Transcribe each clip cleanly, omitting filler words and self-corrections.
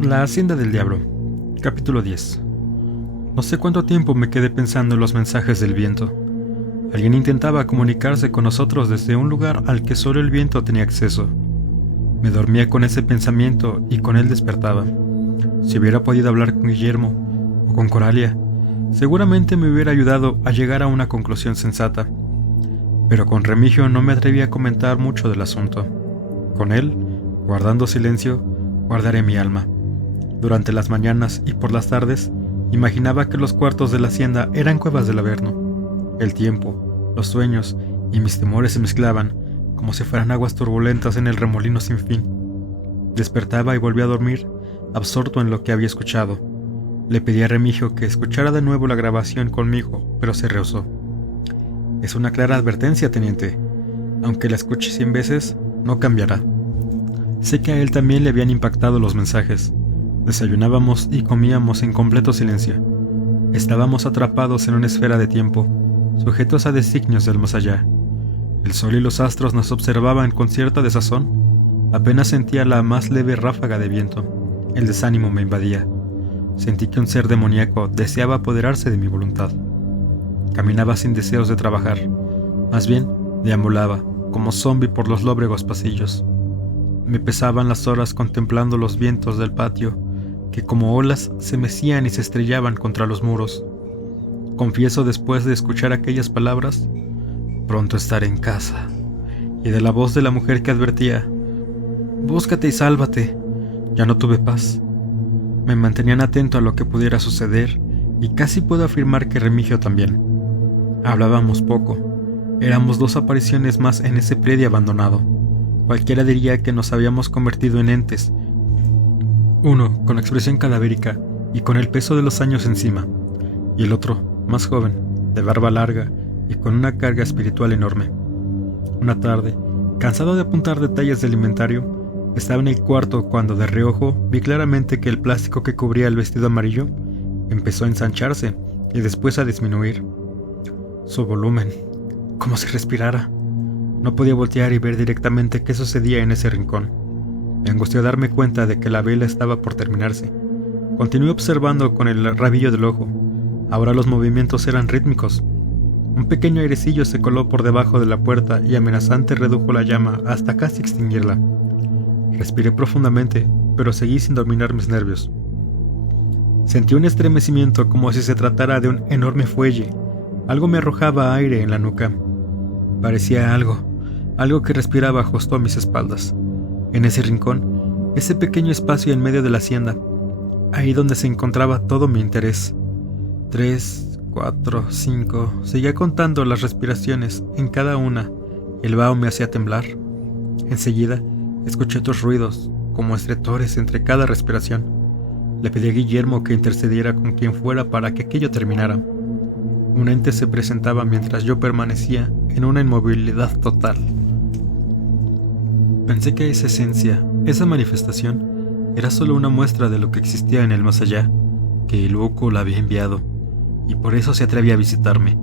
La Hacienda del Diablo, capítulo 10. No sé cuánto tiempo me quedé pensando en los mensajes del viento. Alguien intentaba comunicarse con nosotros desde un lugar al que solo el viento tenía acceso. Me dormía con ese pensamiento y con él despertaba. Si hubiera podido hablar con Guillermo o con Coralia, seguramente me hubiera ayudado a llegar a una conclusión sensata. Pero con Remigio no me atreví a comentar mucho del asunto. Con él, guardando silencio, guardaré mi alma. Durante las mañanas y por las tardes, imaginaba que los cuartos de la hacienda eran cuevas del Averno. El tiempo, los sueños y mis temores se mezclaban, como si fueran aguas turbulentas en el remolino sin fin. Despertaba y volvía a dormir, absorto en lo que había escuchado. Le pedí a Remigio que escuchara de nuevo la grabación conmigo, pero se rehusó. Es una clara advertencia, teniente. Aunque la escuche 100 veces, no cambiará. Sé que a él también le habían impactado los mensajes. Desayunábamos y comíamos en completo silencio. Estábamos atrapados en una esfera de tiempo, sujetos a designios del más allá. El sol y los astros nos observaban con cierta desazón. Apenas sentía la más leve ráfaga de viento. El desánimo me invadía. Sentí que un ser demoníaco deseaba apoderarse de mi voluntad. Caminaba sin deseos de trabajar. Más bien, deambulaba, como zombi por los lóbregos pasillos. Me pesaban las horas contemplando los vientos del patio, que como olas se mecían y se estrellaban contra los muros. Confieso, después de escuchar aquellas palabras, pronto estaré en casa, y de la voz de la mujer que advertía, búscate y sálvate, ya no tuve paz. Me mantenían atento a lo que pudiera suceder, y casi puedo afirmar que Remigio también. Hablábamos poco, éramos dos apariciones más en ese predio abandonado. Cualquiera diría que nos habíamos convertido en entes, uno con expresión cadavérica y con el peso de los años encima, y el otro, más joven, de barba larga y con una carga espiritual enorme. Una tarde, cansado de apuntar detalles del inventario, estaba en el cuarto cuando de reojo vi claramente que el plástico que cubría el vestido amarillo empezó a ensancharse y después a disminuir. Su volumen, como si respirara. No podía voltear y ver directamente qué sucedía en ese rincón. Me angustió darme cuenta de que la vela estaba por terminarse. Continué observando con el rabillo del ojo. Ahora los movimientos eran rítmicos. Un pequeño airecillo se coló por debajo de la puerta y amenazante redujo la llama hasta casi extinguirla. Respiré profundamente, pero seguí sin dominar mis nervios. Sentí un estremecimiento como si se tratara de un enorme fuelle. Algo me arrojaba aire en la nuca. Parecía algo que respiraba justo a mis espaldas. En ese rincón, ese pequeño espacio en medio de la hacienda, ahí donde se encontraba todo mi interés. 3, 4, 5, seguía contando las respiraciones en cada una. El vaho me hacía temblar. Enseguida, escuché otros ruidos, como estretores entre cada respiración. Le pedí a Guillermo que intercediera con quien fuera para que aquello terminara. Un ente se presentaba mientras yo permanecía en una inmovilidad total. Pensé que esa esencia, esa manifestación, era solo una muestra de lo que existía en el más allá, que el Uco la había enviado, y por eso se atrevía a visitarme.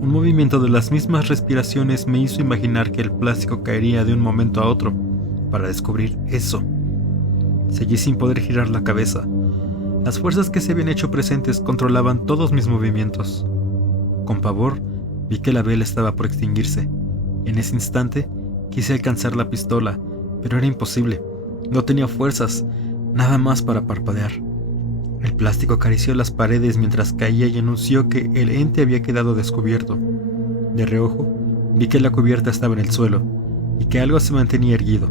Un movimiento de las mismas respiraciones me hizo imaginar que el plástico caería de un momento a otro, para descubrir eso. Seguí sin poder girar la cabeza. Las fuerzas que se habían hecho presentes controlaban todos mis movimientos. Con pavor, vi que la vela estaba por extinguirse. En ese instante, quise alcanzar la pistola, pero era imposible. No tenía fuerzas, nada más para parpadear. El plástico acarició las paredes mientras caía y anunció que el ente había quedado descubierto. De reojo, vi que la cubierta estaba en el suelo, y que algo se mantenía erguido.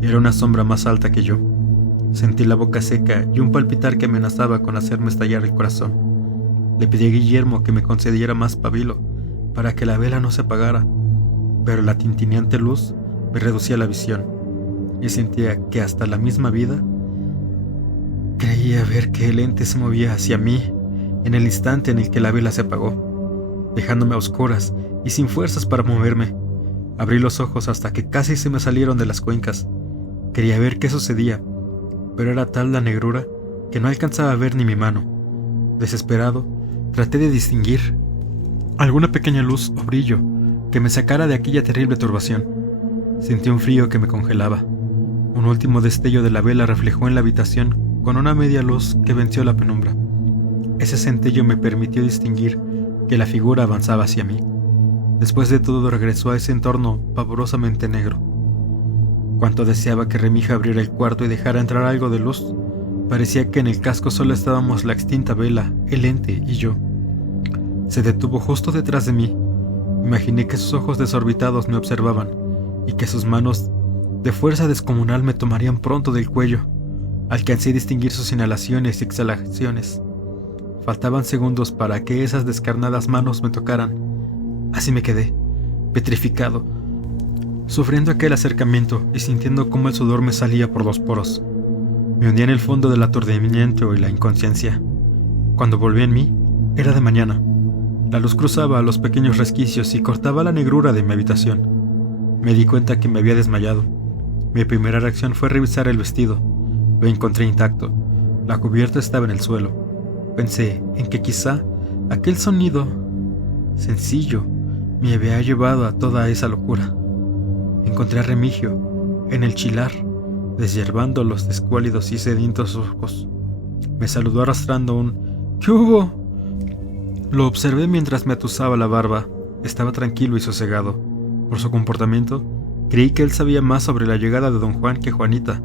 Era una sombra más alta que yo. Sentí la boca seca y un palpitar que amenazaba con hacerme estallar el corazón. Le pedí a Guillermo que me concediera más pabilo, para que la vela no se apagara, pero la tintineante luz me reducía la visión, y sentía que hasta la misma vida creía ver que el ente se movía hacia mí en el instante en el que la vela se apagó, dejándome a oscuras y sin fuerzas para moverme. Abrí los ojos hasta que casi se me salieron de las cuencas. Quería ver qué sucedía, pero era tal la negrura que no alcanzaba a ver ni mi mano. Desesperado, traté de distinguir alguna pequeña luz o brillo que me sacara de aquella terrible turbación. Sentí un frío que me congelaba. Un último destello de la vela reflejó en la habitación con una media luz que venció la penumbra. Ese centello me permitió distinguir que la figura avanzaba hacia mí. Después de todo regresó a ese entorno pavorosamente negro. Cuanto deseaba que Remigio abriera el cuarto y dejara entrar algo de luz. Parecía que en el casco solo estábamos la extinta vela, el ente y yo. Se detuvo justo detrás de mí. Imaginé que sus ojos desorbitados me observaban y que sus manos de fuerza descomunal me tomarían pronto del cuello. Alcancé a distinguir sus inhalaciones y exhalaciones. Faltaban segundos para que esas descarnadas manos me tocaran. Así me quedé, petrificado, sufriendo aquel acercamiento y sintiendo cómo el sudor me salía por los poros. Me hundía en el fondo del aturdimiento y la inconsciencia. Cuando volví en mí, era de mañana. La luz cruzaba los pequeños resquicios y cortaba la negrura de mi habitación. Me di cuenta que me había desmayado. Mi primera reacción fue revisar el vestido. Lo encontré intacto. La cubierta estaba en el suelo. Pensé en que quizá aquel sonido sencillo me había llevado a toda esa locura. Encontré a Remigio en el chilar, deshiervando los escuálidos y sedientos ojos. Me saludó arrastrando un «¿Qué hubo?». Lo observé mientras me atusaba la barba. Estaba tranquilo y sosegado. Por su comportamiento, creí que él sabía más sobre la llegada de don Juan que Juanita.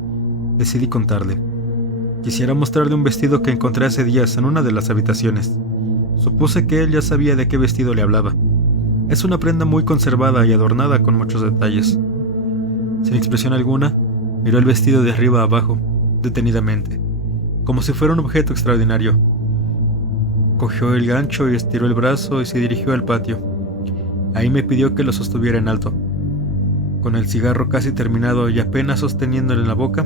Decidí contarle. Quisiera mostrarle un vestido que encontré hace días en una de las habitaciones. Supuse que él ya sabía de qué vestido le hablaba. Es una prenda muy conservada y adornada con muchos detalles. Sin expresión alguna, miró el vestido de arriba a abajo, detenidamente, como si fuera un objeto extraordinario. Cogió el gancho y estiró el brazo y se dirigió al patio. Ahí me pidió que lo sostuviera en alto. Con el cigarro casi terminado y apenas sosteniéndolo en la boca,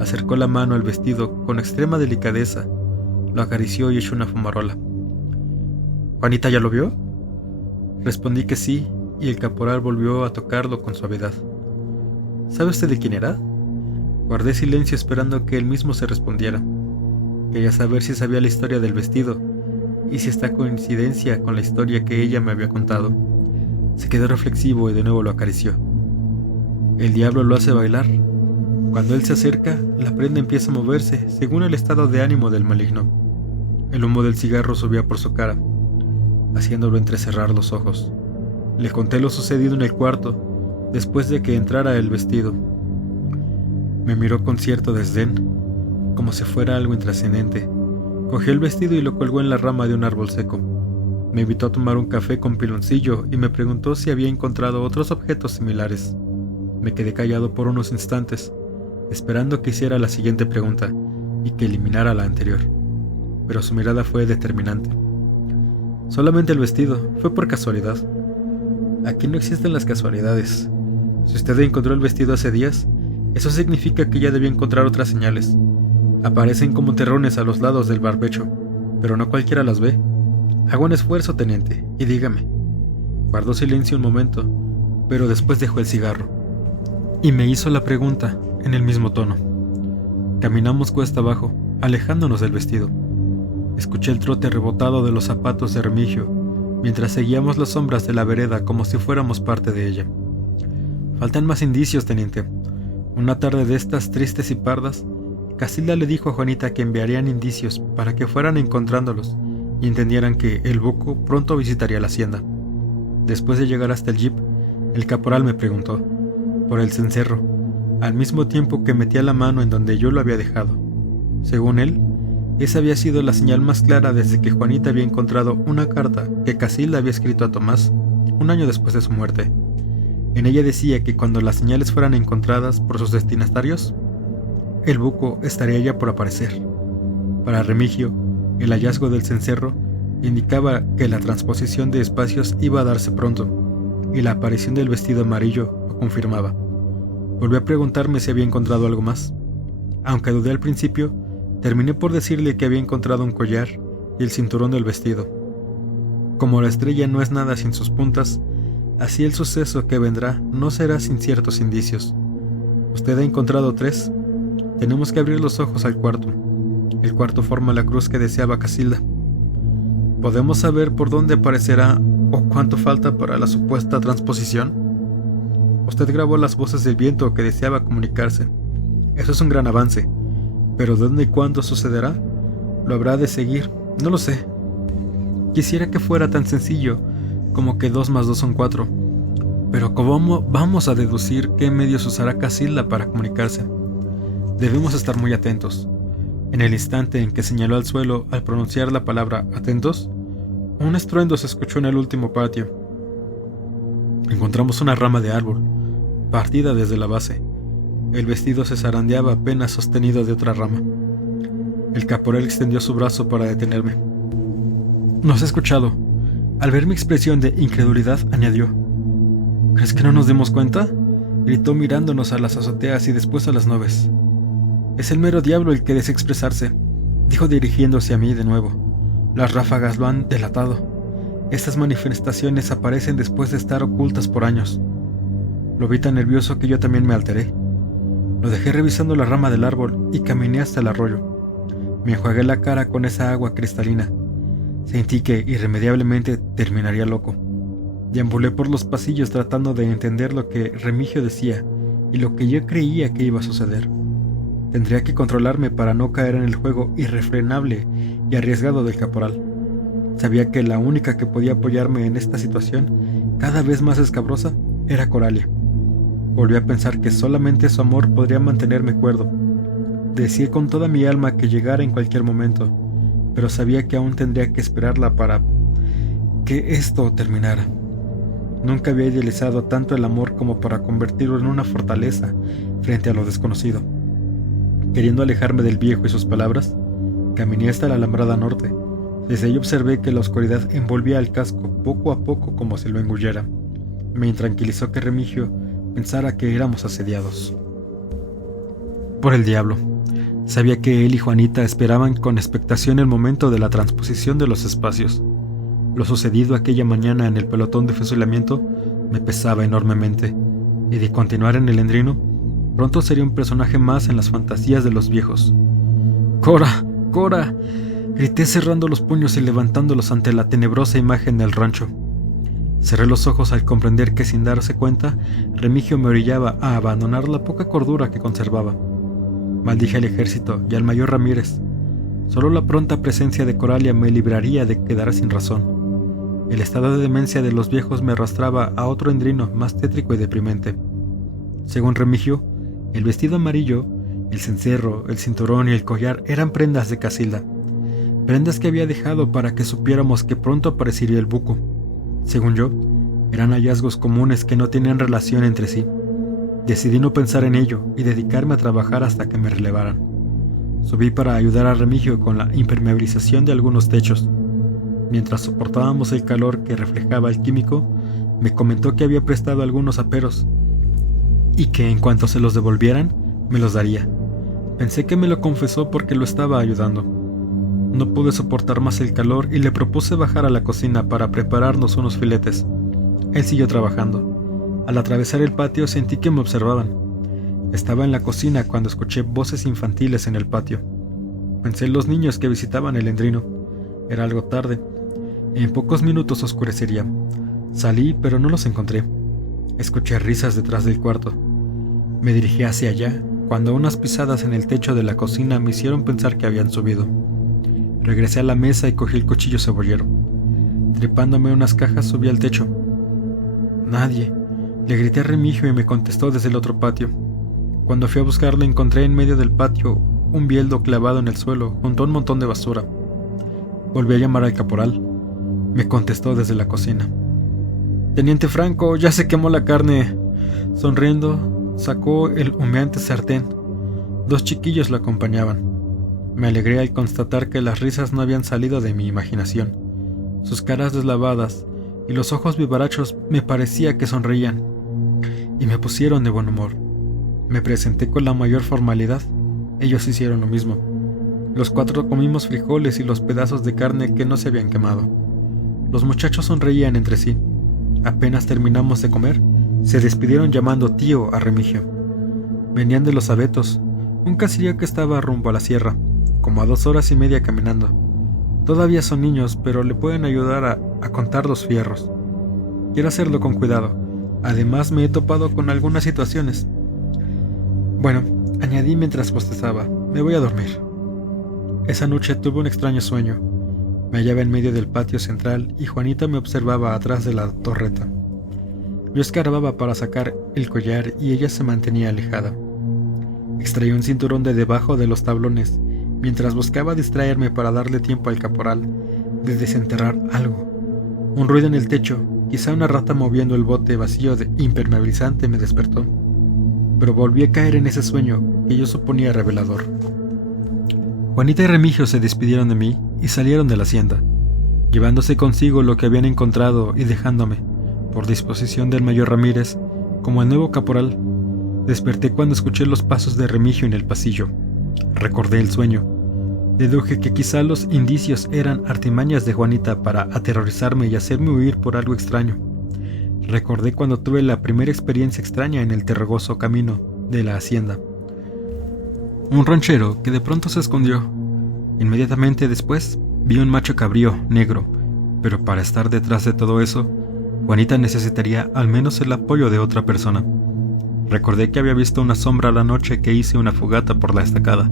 acercó la mano al vestido con extrema delicadeza, lo acarició y echó una fumarola. ¿Juanita ya lo vio? Respondí que sí, y el caporal volvió a tocarlo con suavidad. ¿Sabe usted de quién era? Guardé silencio esperando que él mismo se respondiera. Quería saber si sabía la historia del vestido, y si esta coincidencia con la historia que ella me había contado. Se quedó reflexivo y de nuevo lo acarició. El diablo lo hace bailar. Cuando él se acerca, la prenda empieza a moverse según el estado de ánimo del maligno. El humo del cigarro subía por su cara, haciéndolo entrecerrar los ojos. Le conté lo sucedido en el cuarto, después de que entrara el vestido. Me miró con cierto desdén, como si fuera algo intrascendente. Cogió el vestido y lo colgó en la rama de un árbol seco. Me invitó a tomar un café con piloncillo y me preguntó si había encontrado otros objetos similares. Me quedé callado por unos instantes, esperando que hiciera la siguiente pregunta y que eliminara la anterior. Pero su mirada fue determinante. Solamente el vestido, fue por casualidad. Aquí no existen las casualidades. Si usted encontró el vestido hace días, eso significa que ya debió encontrar otras señales. Aparecen como terrones a los lados del barbecho, pero no cualquiera las ve. Haga un esfuerzo, teniente, y dígame. Guardó silencio un momento, pero después dejó el cigarro. Y me hizo la pregunta, en el mismo tono. Caminamos cuesta abajo, alejándonos del vestido. Escuché el trote rebotado de los zapatos de Remigio, mientras seguíamos las sombras de la vereda como si fuéramos parte de ella. Faltan más indicios, teniente. Una tarde de estas tristes y pardas, Casilda le dijo a Juanita que enviarían indicios para que fueran encontrándolos y entendieran que el buco pronto visitaría la hacienda. Después de llegar hasta el jeep, el caporal me preguntó por el cencerro, al mismo tiempo que metía la mano en donde yo lo había dejado. Según él, esa había sido la señal más clara desde que Juanita había encontrado una carta que Casilda había escrito a Tomás un año después de su muerte. En ella decía que cuando las señales fueran encontradas por sus destinatarios, el buco estaría ya por aparecer. Para Remigio, el hallazgo del cencerro indicaba que la transposición de espacios iba a darse pronto, y la aparición del vestido amarillo lo confirmaba. Volví a preguntarme si había encontrado algo más. Aunque dudé al principio, terminé por decirle que había encontrado un collar y el cinturón del vestido. Como la estrella no es nada sin sus puntas, así el suceso que vendrá no será sin ciertos indicios. Usted ha encontrado 3. Tenemos que abrir los ojos al cuarto. El cuarto forma la cruz que deseaba Casilda. ¿Podemos saber por dónde aparecerá o cuánto falta para la supuesta transposición? Usted grabó las voces del viento que deseaba comunicarse. Eso es un gran avance. Pero ¿dónde y cuándo sucederá? ¿Lo habrá de seguir? No lo sé. Quisiera que fuera tan sencillo como que 2 más 2 son 4. Pero ¿cómo vamos a deducir qué medios usará Casilda para comunicarse? Debemos estar muy atentos. En el instante en que señaló al suelo al pronunciar la palabra «atentos», un estruendo se escuchó en el último patio. Encontramos una rama de árbol, partida desde la base. El vestido se zarandeaba apenas sostenido de otra rama. El caporal extendió su brazo para detenerme. «¿Nos ha escuchado?» Al ver mi expresión de incredulidad, añadió: «¿Crees que no nos demos cuenta?», gritó mirándonos a las azoteas y después a las nubes. «Es el mero diablo el que desea expresarse», dijo dirigiéndose a mí de nuevo. «Las ráfagas lo han delatado. Estas manifestaciones aparecen después de estar ocultas por años». Lo vi tan nervioso que yo también me alteré. Lo dejé revisando la rama del árbol y caminé hasta el arroyo. Me enjuagué la cara con esa agua cristalina. Sentí que irremediablemente terminaría loco. Deambulé por los pasillos tratando de entender lo que Remigio decía y lo que yo creía que iba a suceder. Tendría que controlarme para no caer en el juego irrefrenable y arriesgado del caporal. Sabía que la única que podía apoyarme en esta situación, cada vez más escabrosa, era Coralia. Volví a pensar que solamente su amor podría mantenerme cuerdo. Deseé con toda mi alma que llegara en cualquier momento, pero sabía que aún tendría que esperarla para que esto terminara. Nunca había idealizado tanto el amor como para convertirlo en una fortaleza frente a lo desconocido. Queriendo alejarme del viejo y sus palabras, caminé hasta la alambrada norte. Desde ahí observé que la oscuridad envolvía al casco poco a poco como si lo engullera. Me intranquilizó que Remigio pensara que éramos asediados. Por el diablo. Sabía que él y Juanita esperaban con expectación el momento de la transposición de los espacios. Lo sucedido aquella mañana en el pelotón de fusilamiento me pesaba enormemente, y de continuar en el Endrino, pronto sería un personaje más en las fantasías de los viejos. ¡Cora! ¡Cora!, grité cerrando los puños y levantándolos ante la tenebrosa imagen del rancho. Cerré los ojos al comprender que, sin darse cuenta, Remigio me orillaba a abandonar la poca cordura que conservaba. Maldije al ejército y al mayor Ramírez. Solo la pronta presencia de Coralia me libraría de quedar sin razón. El estado de demencia de los viejos me arrastraba a otro Endrino más tétrico y deprimente. Según Remigio, el vestido amarillo, el cencerro, el cinturón y el collar eran prendas de Casilda. Prendas que había dejado para que supiéramos que pronto aparecería el buco. Según yo, eran hallazgos comunes que no tenían relación entre sí. Decidí no pensar en ello y dedicarme a trabajar hasta que me relevaran. Subí para ayudar a Remigio con la impermeabilización de algunos techos. Mientras soportábamos el calor que reflejaba el químico, me comentó que había prestado algunos aperos y que en cuanto se los devolvieran, me los daría. Pensé que me lo confesó porque lo estaba ayudando. No pude soportar más el calor y le propuse bajar a la cocina para prepararnos unos filetes. Él siguió trabajando. Al atravesar el patio sentí que me observaban. Estaba en la cocina cuando escuché voces infantiles en el patio. Pensé en los niños que visitaban el Endrino. Era algo tarde. En pocos minutos oscurecería. Salí, pero no los encontré. Escuché risas detrás del cuarto. Me dirigí hacia allá, cuando unas pisadas en el techo de la cocina me hicieron pensar que habían subido. Regresé a la mesa y cogí el cuchillo cebollero. Trepándome unas cajas subí al techo. Nadie. Le grité a Remigio y me contestó desde el otro patio. Cuando fui a buscarlo encontré en medio del patio un bieldo clavado en el suelo junto a un montón de basura. Volví a llamar al caporal. Me contestó desde la cocina. «Teniente Franco, ya se quemó la carne». Sonriendo, sacó el humeante sartén. 2 chiquillos lo acompañaban. Me alegré al constatar que las risas no habían salido de mi imaginación. Sus caras deslavadas y los ojos vivarachos me parecía que sonreían, y me pusieron de buen humor. Me presenté con la mayor formalidad. Ellos hicieron lo mismo. Los 4 comimos frijoles y los pedazos de carne que no se habían quemado. Los muchachos sonreían entre sí. Apenas terminamos de comer, se despidieron llamando tío a Remigio. Venían de los abetos, un caserío que estaba rumbo a la sierra, como a 2 horas y media caminando. Todavía son niños, pero le pueden ayudar a contar los fierros. Quiero hacerlo con cuidado. Además me he topado con algunas situaciones. Bueno, añadí mientras bostezaba, Me voy a dormir. Esa noche tuve un extraño sueño. Me hallaba en medio del patio central y Juanita me observaba atrás de la torreta. Yo escarbaba para sacar el collar y ella se mantenía alejada. Extraí un cinturón de debajo de los tablones mientras buscaba distraerme para darle tiempo al caporal de desenterrar algo. Un ruido en el techo, quizá una rata moviendo el bote vacío de impermeabilizante, me despertó, pero volví a caer en ese sueño que yo suponía revelador. Juanita y Remigio se despidieron de mí y salieron de la hacienda, llevándose consigo lo que habían encontrado y dejándome, por disposición del mayor Ramírez, como el nuevo caporal. Desperté cuando escuché los pasos de Remigio en el pasillo. Recordé el sueño. Deduje que quizá los indicios eran artimañas de Juanita para aterrorizarme y hacerme huir por algo extraño. Recordé cuando tuve la primera experiencia extraña en el terregoso camino de la hacienda. Un ranchero que de pronto se escondió. Inmediatamente después vi un macho cabrío negro, pero para estar detrás de todo eso, Juanita necesitaría al menos el apoyo de otra persona. Recordé que había visto una sombra la noche que hice una fogata por la estacada.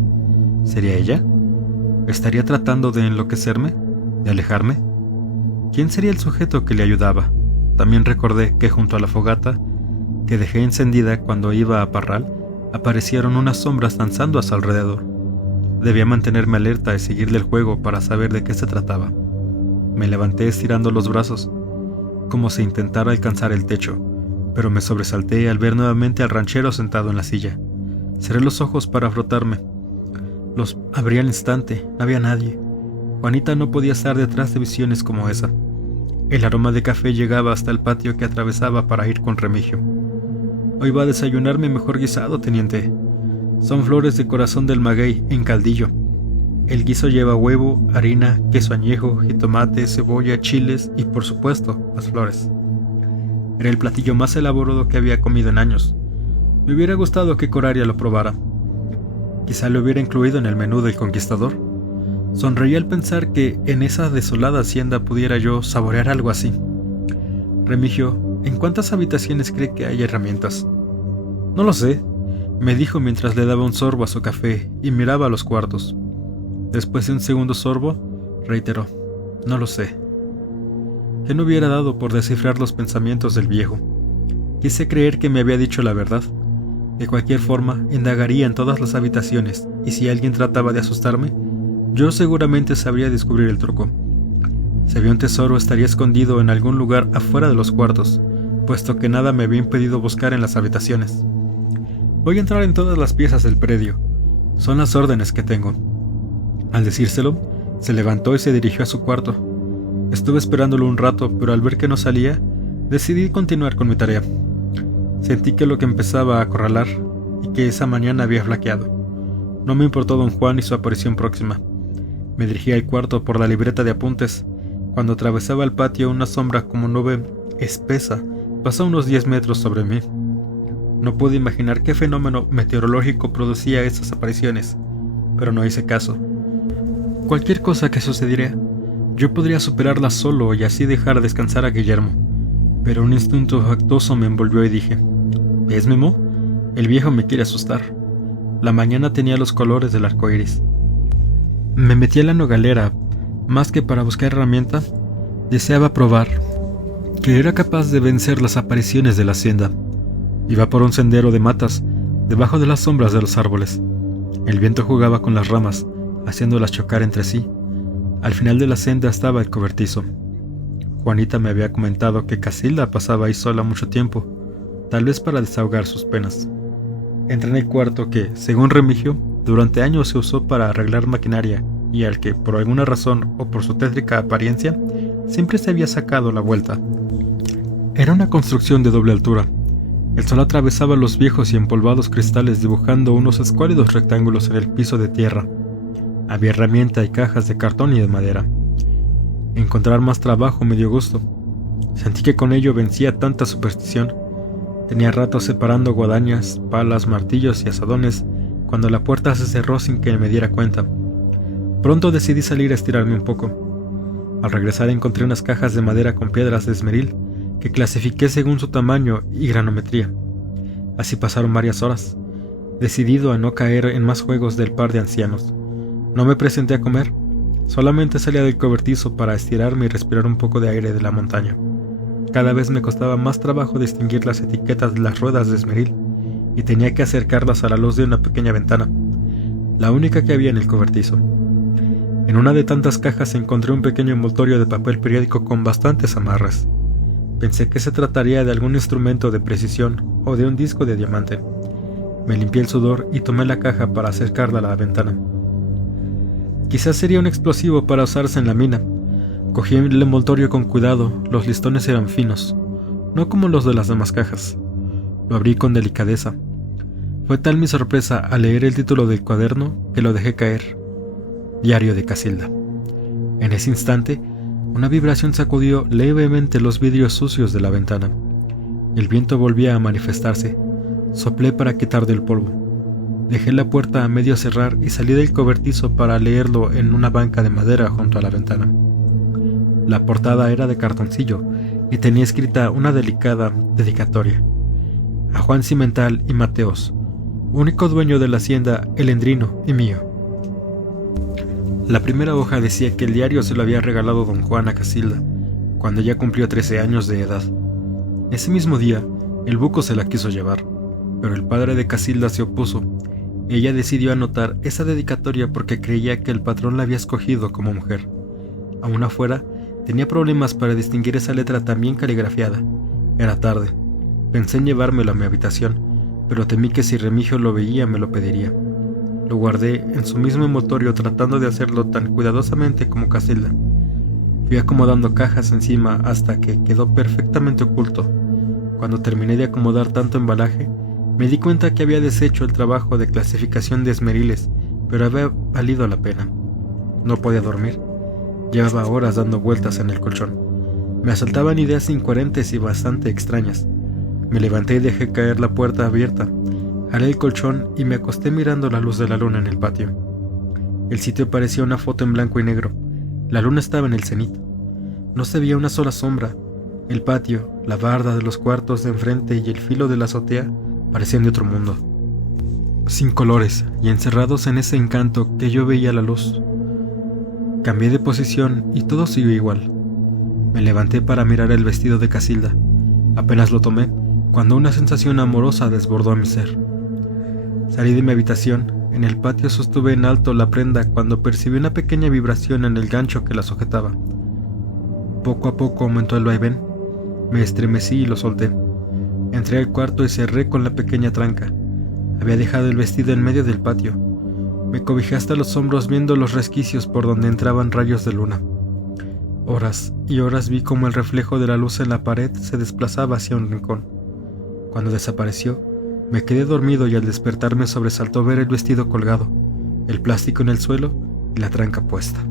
¿Sería ella? ¿Estaría tratando de enloquecerme? ¿De alejarme? ¿Quién sería el sujeto que le ayudaba? También recordé que junto a la fogata, que dejé encendida cuando iba a Parral, aparecieron unas sombras danzando a su alrededor. Debía mantenerme alerta y seguirle el juego para saber de qué se trataba. Me levanté estirando los brazos, como si intentara alcanzar el techo, pero me sobresalté al ver nuevamente al ranchero sentado en la silla. Cerré los ojos para frotarme. Los abrí al instante, no había nadie. Juanita no podía estar detrás de visiones como esa. El aroma de café llegaba hasta el patio que atravesaba para ir con Remigio. Hoy va a desayunar mi mejor guisado, teniente. Son flores de corazón del maguey en caldillo. El guiso lleva huevo, harina, queso añejo, jitomate, cebolla, chiles y, por supuesto, las flores. Era el platillo más elaborado que había comido en años. Me hubiera gustado que Coraria lo probara. Quizá lo hubiera incluido en el menú del conquistador. Sonreí al pensar que en esa desolada hacienda pudiera yo saborear algo así. Remigio, ¿en cuántas habitaciones cree que hay herramientas? No lo sé, me dijo mientras le daba un sorbo a su café y miraba a los cuartos. Después de un segundo sorbo, reiteró, no lo sé. ¿Qué no hubiera dado por descifrar los pensamientos del viejo? Quise creer que me había dicho la verdad. De cualquier forma, indagaría en todas las habitaciones, y si alguien trataba de asustarme, yo seguramente sabría descubrir el truco. Si había un tesoro, estaría escondido en algún lugar afuera de los cuartos, puesto que nada me había impedido buscar en las habitaciones. Voy a entrar en todas las piezas del predio. Son las órdenes que tengo. Al decírselo, se levantó y se dirigió a su cuarto. Estuve esperándolo un rato, pero al ver que no salía, decidí continuar con mi tarea. Sentí que lo que empezaba a acorralar y que esa mañana había flaqueado. No me importó don Juan y su aparición próxima. Me dirigí al cuarto por la libreta de apuntes. Cuando atravesaba el patio, una sombra como nube espesa pasó unos 10 metros sobre mí. No pude imaginar qué fenómeno meteorológico producía esas apariciones, pero no hice caso. Cualquier cosa que sucediera, yo podría superarla solo y así dejar descansar a Guillermo. Pero un instinto factoso me envolvió y dije, ¿ves, Memo? El viejo me quiere asustar. La mañana tenía los colores del arco iris. Me metí a la nogalera, más que para buscar herramienta, deseaba probar que era capaz de vencer las apariciones de la hacienda. Iba por un sendero de matas, debajo de las sombras de los árboles. El viento jugaba con las ramas, haciéndolas chocar entre sí. Al final de la senda estaba el cobertizo. Juanita me había comentado que Casilda pasaba ahí sola mucho tiempo, tal vez para desahogar sus penas. Entré en el cuarto que, según Remigio, durante años se usó para arreglar maquinaria y al que, por alguna razón o por su tétrica apariencia, siempre se había sacado la vuelta. Era una construcción de doble altura. El sol atravesaba los viejos y empolvados cristales dibujando unos escuálidos rectángulos en el piso de tierra. Había herramienta y cajas de cartón y de madera. Encontrar más trabajo me dio gusto. Sentí que con ello vencía tanta superstición. Tenía rato separando guadañas, palas, martillos y azadones cuando la puerta se cerró sin que me diera cuenta. Pronto decidí salir a estirarme un poco. Al regresar encontré unas cajas de madera con piedras de esmeril que clasifiqué según su tamaño y granometría. Así pasaron varias horas. decidido a no caer en más juegos del par de ancianos. No me presenté a comer, solamente salía del cobertizo para estirarme y respirar un poco de aire de la montaña. Cada vez me costaba más trabajo distinguir las etiquetas de las ruedas de esmeril y tenía que acercarlas a la luz de una pequeña ventana, la única que había en el cobertizo. En una de tantas cajas encontré un pequeño envoltorio de papel periódico con bastantes amarras. Pensé que se trataría de algún instrumento de precisión o de un disco de diamante. Me limpié el sudor y tomé la caja para acercarla a la ventana. Quizás sería un explosivo para usarse en la mina. Cogí el envoltorio con cuidado, los listones eran finos, no como los de las demás cajas. Lo abrí con delicadeza. Fue tal mi sorpresa al leer el título del cuaderno que lo dejé caer. Diario de Casilda. En ese instante, una vibración sacudió levemente los vidrios sucios de la ventana. El viento volvía a manifestarse. Soplé para quitar del polvo. Dejé la puerta a medio cerrar y salí del cobertizo para leerlo en una banca de madera junto a la ventana. La portada era de cartoncillo y tenía escrita una delicada dedicatoria. A Juan Cimental y Mateos, único dueño de la hacienda El Endrino y mío. La primera hoja decía que el diario se lo había regalado don Juan a Casilda, cuando ella cumplió 13 años de edad. Ese mismo día, el buco se la quiso llevar, pero el padre de Casilda se opuso. Ella decidió anotar esa dedicatoria porque creía que el patrón la había escogido como mujer. Aún afuera, tenía problemas para distinguir esa letra tan bien caligrafiada. Era tarde. Pensé en llevármelo a mi habitación, pero temí que si Remigio lo veía me lo pediría. Lo guardé en su mismo envoltorio tratando de hacerlo tan cuidadosamente como Casilda. Fui acomodando cajas encima hasta que quedó perfectamente oculto. Cuando terminé de acomodar tanto embalaje, me di cuenta que había deshecho el trabajo de clasificación de esmeriles, pero había valido la pena. No podía dormir. Llevaba horas dando vueltas en el colchón. Me asaltaban ideas incoherentes y bastante extrañas. Me levanté y dejé caer la puerta abierta. Jalé el colchón y me acosté mirando la luz de la luna en el patio. El sitio parecía una foto en blanco y negro. La luna estaba en el cenit. No se veía una sola sombra. El patio, la barda de los cuartos de enfrente y el filo de la azotea parecían de otro mundo. Sin colores y encerrados en ese encanto que yo veía la luz. Cambié de posición y todo siguió igual. Me levanté para mirar el vestido de Casilda. Apenas lo tomé cuando una sensación amorosa desbordó a mi ser. Salí de mi habitación. En el patio sostuve en alto la prenda cuando percibí una pequeña vibración en el gancho que la sujetaba. Poco a poco aumentó el vaivén. Me estremecí y lo solté. Entré al cuarto y cerré con la pequeña tranca. Había dejado el vestido en medio del patio. Me cobijé hasta los hombros viendo los resquicios por donde entraban rayos de luna. Horas y horas vi cómo el reflejo de la luz en la pared se desplazaba hacia un rincón. Cuando desapareció, me quedé dormido y al despertar me sobresaltó ver el vestido colgado, el plástico en el suelo y la tranca puesta.